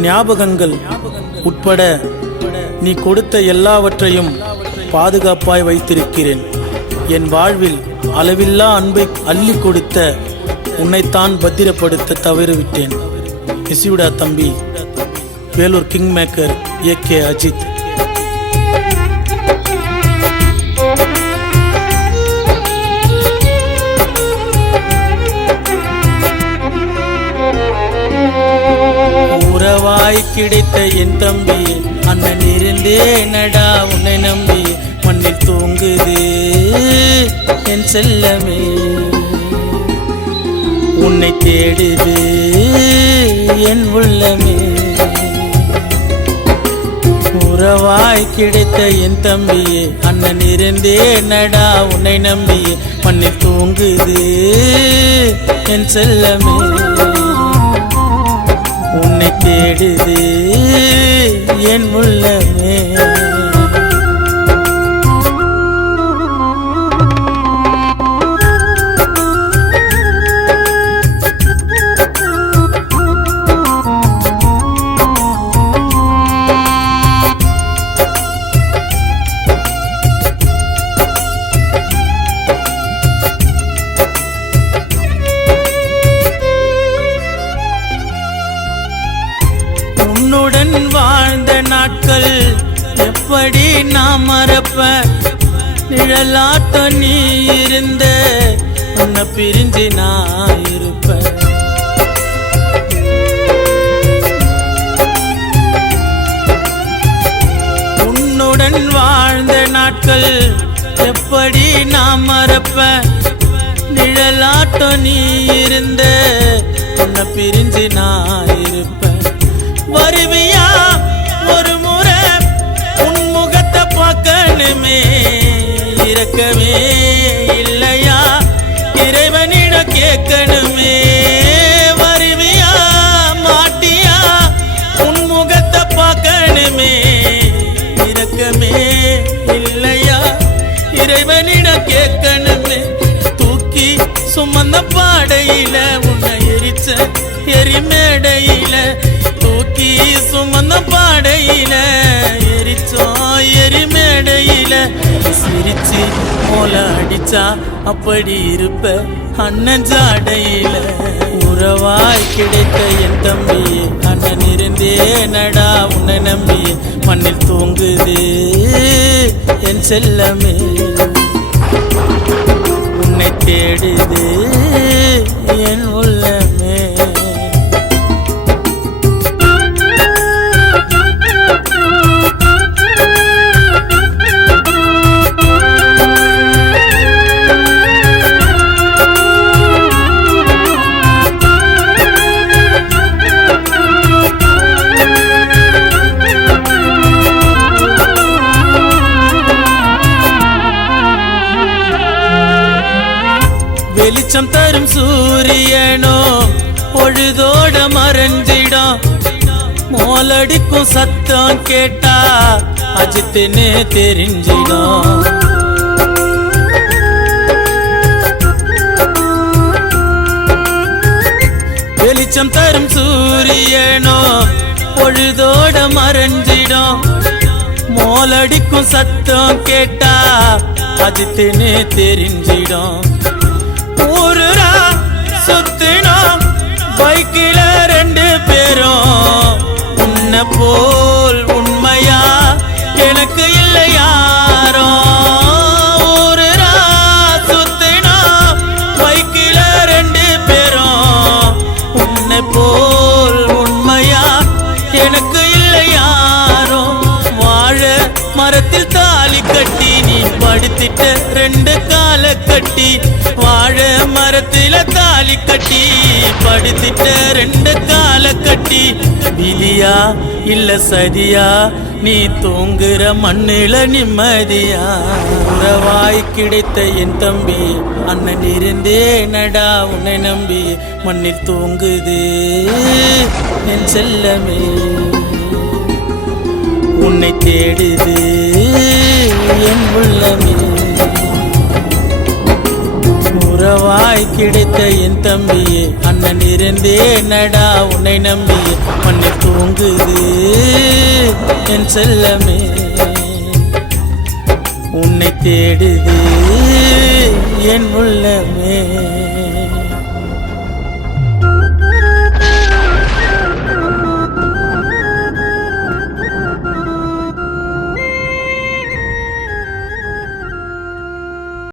உன் ஞாபகங்கள் உட்பட நீ கொடுத்த எல்லாவற்றையும் பாதுகாப்பாய் வைத்திருக்கிறேன். என் வாழ்வில் அளவில்லா அன்பை அள்ளி கொடுத்த உன்னைத்தான் பத்திரப்படுத்த தவறிவிட்டேன். இசியுடா தம்பி. Vellore king maker AK Ajith. உறவாய் கிடைத்த என் தம்பி, அண்ணன் இருந்தே நடா உன்னை நம்பி, மண்ணில் தூங்குது என் செல்லமே, உன்னை தேடுது என் உள்ளமே. உறவாய் கிடைத்த என் தம்பியே, அண்ணன் இருந்தே நடா உன்னை நம்பி, மண்ணில் தூங்குது என் செல்லமே, உன்னை தேடுது என் உள்ளமே. உன்னுடன் வாழ்ந்த நாட்கள் எப்படி நான் மறப்ப, நிழலாட்ட நீ இருந்த உன்னை பிரிஞ்சு நான் இருப்ப. உன்னுடன் வாழ்ந்த நாட்கள் எப்படி நான் மறப்ப, நிழலாட்ட நீ இருந்த உன்னை பிரிஞ்சு நான் இருப்ப. வருவியா ஒரு முறை உன் முகத்தை பார்க்கணுமே, இரக்கமே இல்லையா இறைவனிடம் கேட்கணுமே. வருவியா மாட்டியா உன் முகத்தை பார்க்கணுமே, இரக்கமே இல்லையா இறைவனிடம் கேட்கணுமே. தூக்கி சுமந்த பாடையில உன்னை எரிச்ச எரிமேடையில, தூக்கி சுமந்த பாடையில எரிச்சோம் எரிமேடையில, சிரிச்சு மோல அடிச்சா அப்படி இருப்ப அண்ணன் ஜாடையில. உறவாய் கிடைத்த என் தம்பியே, அண்ணன் இருந்தே நடா உன்னை நம்பி, மண்ணில் தூங்குது என் செல்லமே, உன்னை தேடுது என் உள்ளமே. வெளிச்சம் தரும் சூரியனோ பொழுதோட மறைஞ்சிடும், மோலடிக்கும் சத்தம் கேட்டா அஜித்துன்னு தெரிஞ்சிடும். வெளிச்சம் தரும் சூரியனோ பொழுதோட மறைஞ்சிடும், மோலடிக்கும் சத்தம் கேட்டா அஜித்துன்னு தெரிஞ்சிடும். ஊருரா சுத்தினோம் பைக்கில ரெண்டு பேரும், உன்னை போல் உண்மையா எனக்கு இல்லை யாரோ. ஊருரா சுத்தினோம் பைக்கில ரெண்டு பேரும், உன்னை போல் உண்மையா எனக்கு இல்லை யாரோ. வாழ மரத்தில் தாலி கட்டி நீ படுத்திட்ட ரெண்டு கால கட்டி, வாழ மரத்தில தாலி கட்டி படுத்திட்ட ரெண்டு கால கட்டி. விதியா இல்ல சதியா நீ தூங்குற மண்ணில நிம்மதியா. உறவாய் கிடைத்த என் தம்பி, அண்ணன் இருந்தே நடா உன்னை நம்பி, மண்ணில் தூங்குது என் செல்லமே, உன்னை தேடுது என் உள்ளமே. உறவாய் கிடைத்த என் தம்பியே, அண்ணன் இருந்தே நடா உன்னை நம்பியே, மண்ணை தூங்குது என் செல்லமே, உன்னை தேடுது என் உள்ளமே.